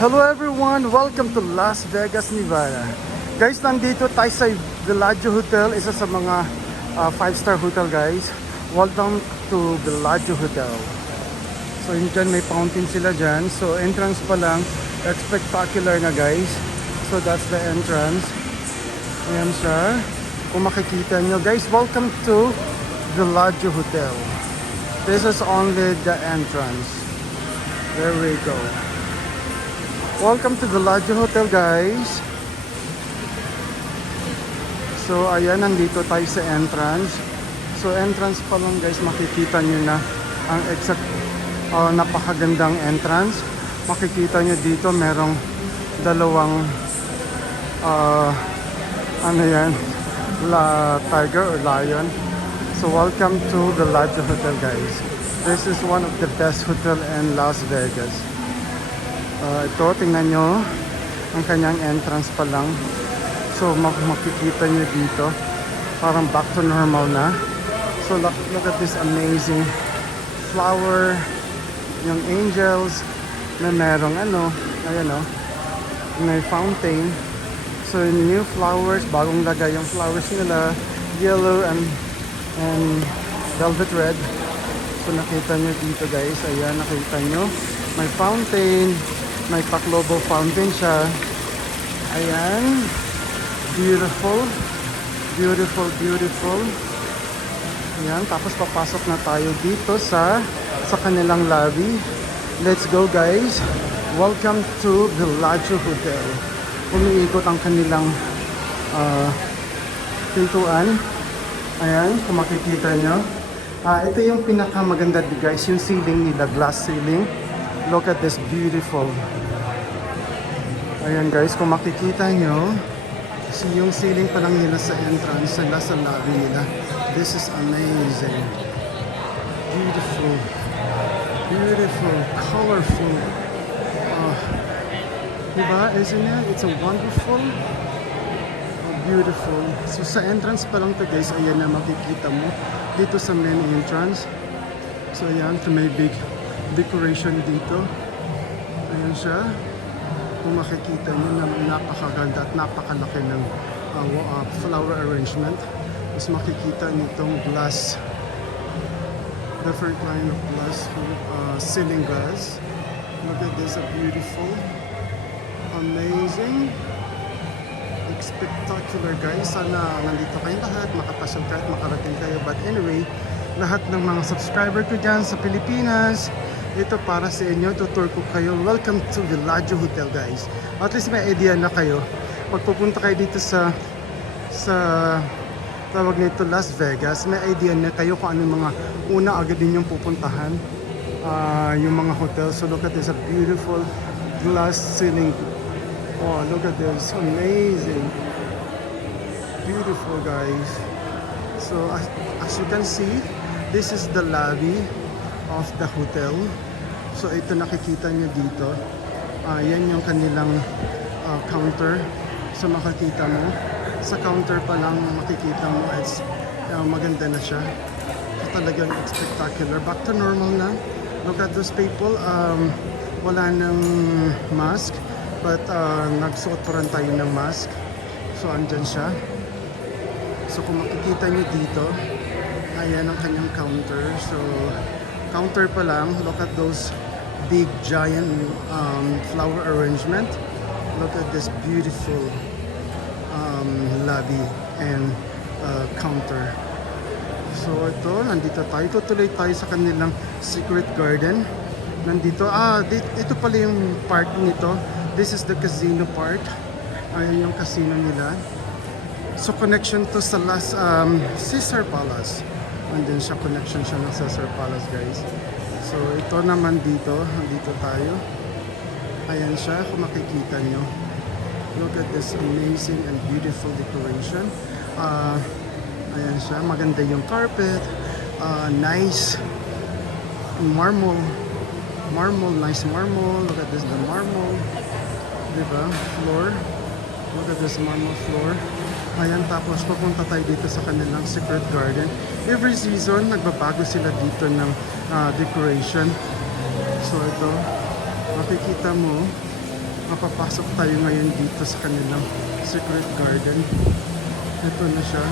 Hello everyone! Welcome to Las Vegas, Nevada. Guys, nandito tayo sa Bellagio Hotel, isa sa mga 5-star hotel guys. Welcome to Bellagio Hotel. So yun dyan, may fountain sila dyan. So entrance pa lang, that's spectacular na guys. So that's the entrance. Ayan siya. Kung makikita nyo guys, welcome to Bellagio Hotel. This is only the entrance. There we go. Welcome to Bellagio Hotel guys. So ayan, nandito tayo sa entrance. So entrance pa lang guys, makikita nyo na ang exact napakagandang entrance. Makikita nyo dito merong dalawang tiger or lion. So welcome to Bellagio Hotel guys. This is one of the best hotel in Las Vegas. Ito, tingnan nyo ang kanyang entrance pa lang. So makikita nyo dito parang back to normal na. So look at this amazing flower, yung angels na merong ayan may fountain. So new flowers, bagong lagay yung flowers nila, yellow and velvet red. So nakita nyo dito guys, ayan, nakita nyo may fountain. May Paclobo fountain siya. Ayan. Beautiful. Beautiful, beautiful. Ayan. Tapos papasok na tayo dito sa kanilang lobby. Let's go guys. Welcome to Bellagio Hotel. Umiikot ang kanilang pintuan. Ayan. Kung makikita nyo. Ito yung pinakamaganda guys. Yung ceiling nila. Glass ceiling. Look at this beautiful. Ayan guys, kung makikita nyo, yung ceiling pa lang nila sa entrance, sa lobby nila. This is amazing. Beautiful. Beautiful. Colorful. Diba? Isn't it? It's a wonderful. Beautiful. So sa entrance pa lang to guys, ayan na makikita mo. Dito sa main entrance. So ayan, may big decoration dito. Ayan siya. Kung makikita nyo na napakaganda at napakalaki ng flower arrangement. Mas makikita nitong glass, different line of glass, ceiling glass. Look at this, a beautiful, amazing, spectacular guys. Sana nandito kayo lahat, makapasyal kayo at makarating kayo. But anyway, lahat ng mga subscriber ko dyan sa Pilipinas, ito para sa inyo, tutur ko kayo. Welcome to Bellagio Hotel guys. At least may idea na kayo. Pag pupunta kayo dito sa tawag nito Las Vegas, may idea na kayo kung anong mga una agad din yung pupuntahan. Yung mga hotel. So look at this, a beautiful glass ceiling. Oh, look at this, amazing. Beautiful guys. So as you can see, this is the lobby of the hotel. So ito nakikita nyo dito. Yan yung kanilang counter. So makikita mo. Sa counter pa lang makikita mo it's maganda na siya. So talagang spectacular. Back to normal na. Look at those people. Wala nang mask. But nagsuot pa rin tayo ng mask. So andyan siya. So kung makikita nyo dito, ayan ang kanyang counter. So counter pa lang, look at those big giant flower arrangement. Look at this beautiful lobby and counter. So ito, nandito tayo. Tutuloy tayo sa kanilang secret garden. Nandito, ito pala yung part nito. This is the casino part. Ayan yung casino nila. So connection to sa Caesar Palace. Andun siya, connection siya ng Caesar Palace guys. So ito naman dito, nandito tayo. Ayan siya, kung makikita nyo. Look at this amazing and beautiful decoration. Ayan siya, maganda yung carpet. Nice marble. Nice marble. Look at this, the marble. Diba? Floor. Look at this marble floor. Ayan, tapos papunta tayo dito sa kanilang secret garden. Every season, nagbabago sila dito ng decoration. So ito, makikita mo, Mapapasok tayo ngayon dito sa kanilang secret garden. Ito na siya.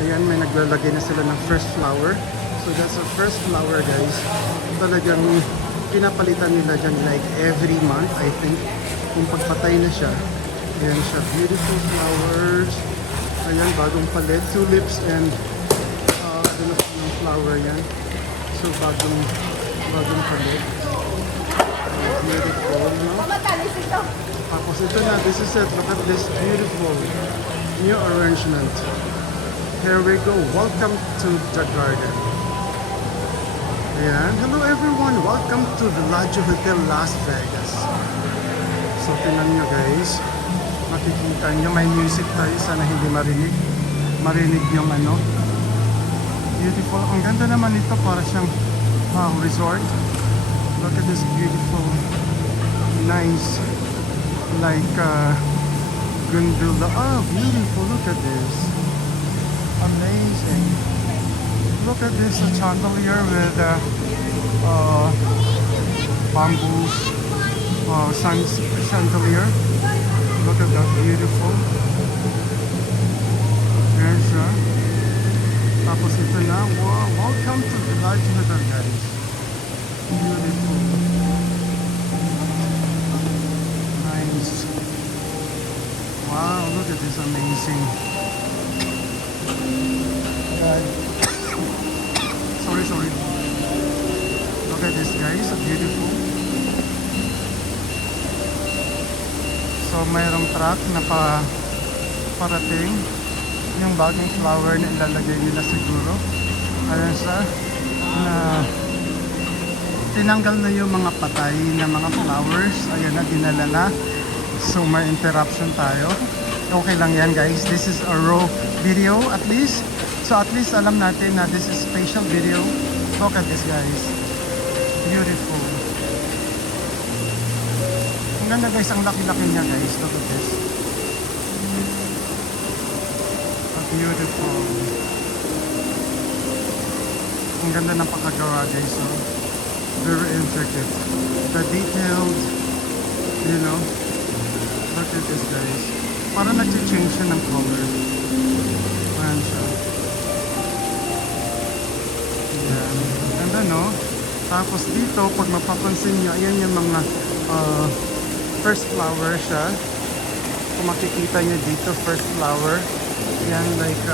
Ayan, may naglalagay na sila ng first flower. So that's the first flower, guys. Talagang pinapalitan nila dyan like every month, I think. Kung pagpatay na siya. Ayan siya. Beautiful flowers. Ayan, bagong palit. Tulips and ano ng flower yan. So bagong palit. Beautiful, no? Tapos ito na, this is it. Look at this beautiful new arrangement. Here we go. Welcome to the garden. Ayan. Hello everyone. Welcome to the Bellagio Hotel Las Vegas. So tingnan nyo guys. Makikita nyo may music tayo. Sana hindi marinig yung ano. Beautiful. Ang ganda naman ito. Para siyang resort. Look at this beautiful, nice, like gondola. Oh, beautiful. Look at this. Amazing. Look at this chandelier with bamboo chandelier. Look at that, beautiful. Ayan siya. Tapos ito na. Wow, welcome to the Bellagio Hotel, guys. Beautiful. Nice. Wow, look at this, amazing. Sorry. Look at this, guys, beautiful. So mayroong truck na parating. Yung bagong flower na ilalagay nila siguro. Ayan siya na tinanggal na yung mga patay na mga flowers. Ayan na, dinala na. So may interruption tayo. Okay lang yan, guys. This is a raw video at least. So at least alam natin na this is special video. Look at this, guys. Beautiful. Ang ganda, guys. Ang laki-laki niya, guys. Look at this. Beautiful. Ang ganda ng pagkagawa, guys. So, very intricate. The detailed, you know. Look at this, guys. Parang nag-change siya ng color. Ayan siya. Ayan. Ganda, no? Tapos dito, pag mapapansin nyo, ayan yung mga first flower siya. Kung makikita nyo dito, first flower. Ayan, like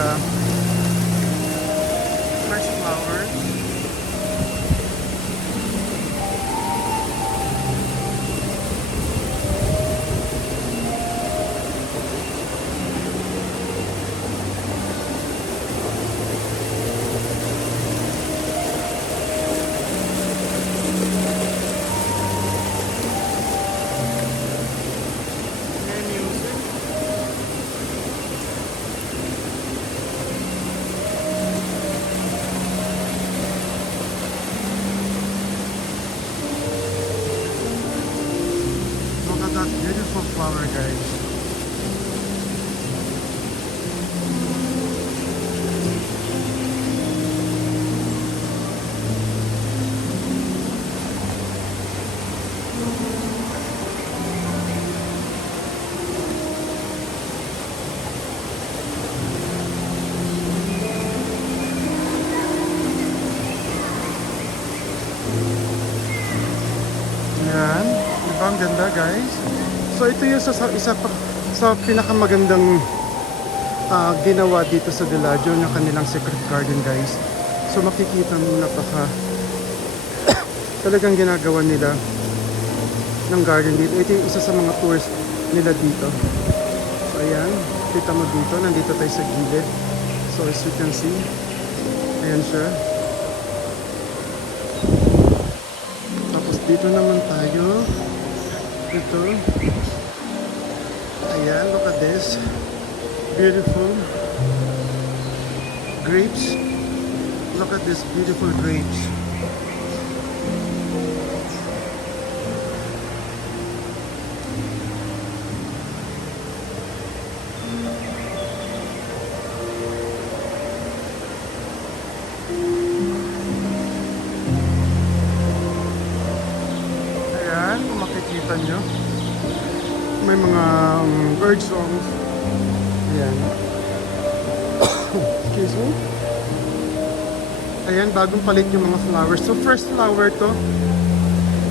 first flower. That beautiful flower, guys. Yan, diba ang ganda, guys? So ito yung sa pinakamagandang ginawa dito sa Bellagio ng kanilang secret garden, guys. So makikita mo talagang ginagawa nila ng garden dito. Ito yung isa sa mga tours nila dito. So ayan, kita mo dito, nandito tayo sa gilid. So as you can see, ayan siya. Tapos dito naman tayo. Ito. Ayan, look at this. Beautiful grapes. Look at this beautiful grapes. Ayan, kung makikita nyo. May mga bird songs. Ayan. Excuse me. Ayan, bagong palit yung mga flowers. So, first flower to.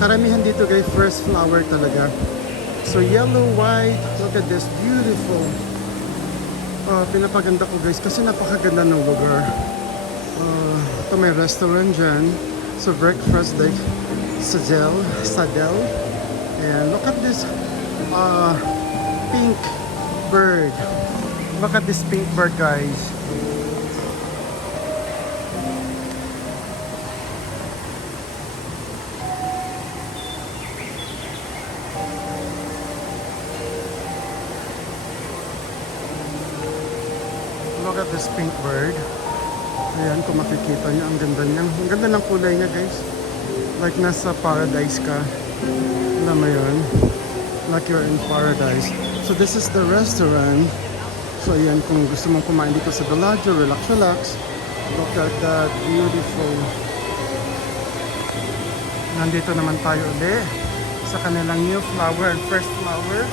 Karamihan dito guys, first flower talaga. So, yellow, white. Look at this. Beautiful. Pinapaganda ko guys kasi napakaganda ng lugar. Ito may restaurant dyan. So, breakfast like Sadel. And look at this pink bird. Look at this pink bird guys. Look at this pink bird. Ayan, kung makikita niyo, ang ganda niya. Ang ganda ng kulay niya, guys. Like nasa paradise ka. Alam mo yun? Like you're in paradise. So this is the restaurant. So ayan, kung gusto mong kumain dito sa Bellagio, relax. Look at that, beautiful. Nandito naman tayo ulit sa kanilang new flower, first flower.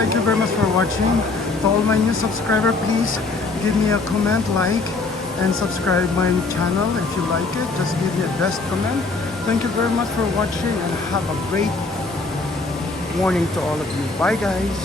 thank you very much for watching. To all my new subscriber, please give me a comment, like, and subscribe my channel. If you like it, just give me a best comment. Thank you very much for watching and have a great morning to all of you. Bye guys.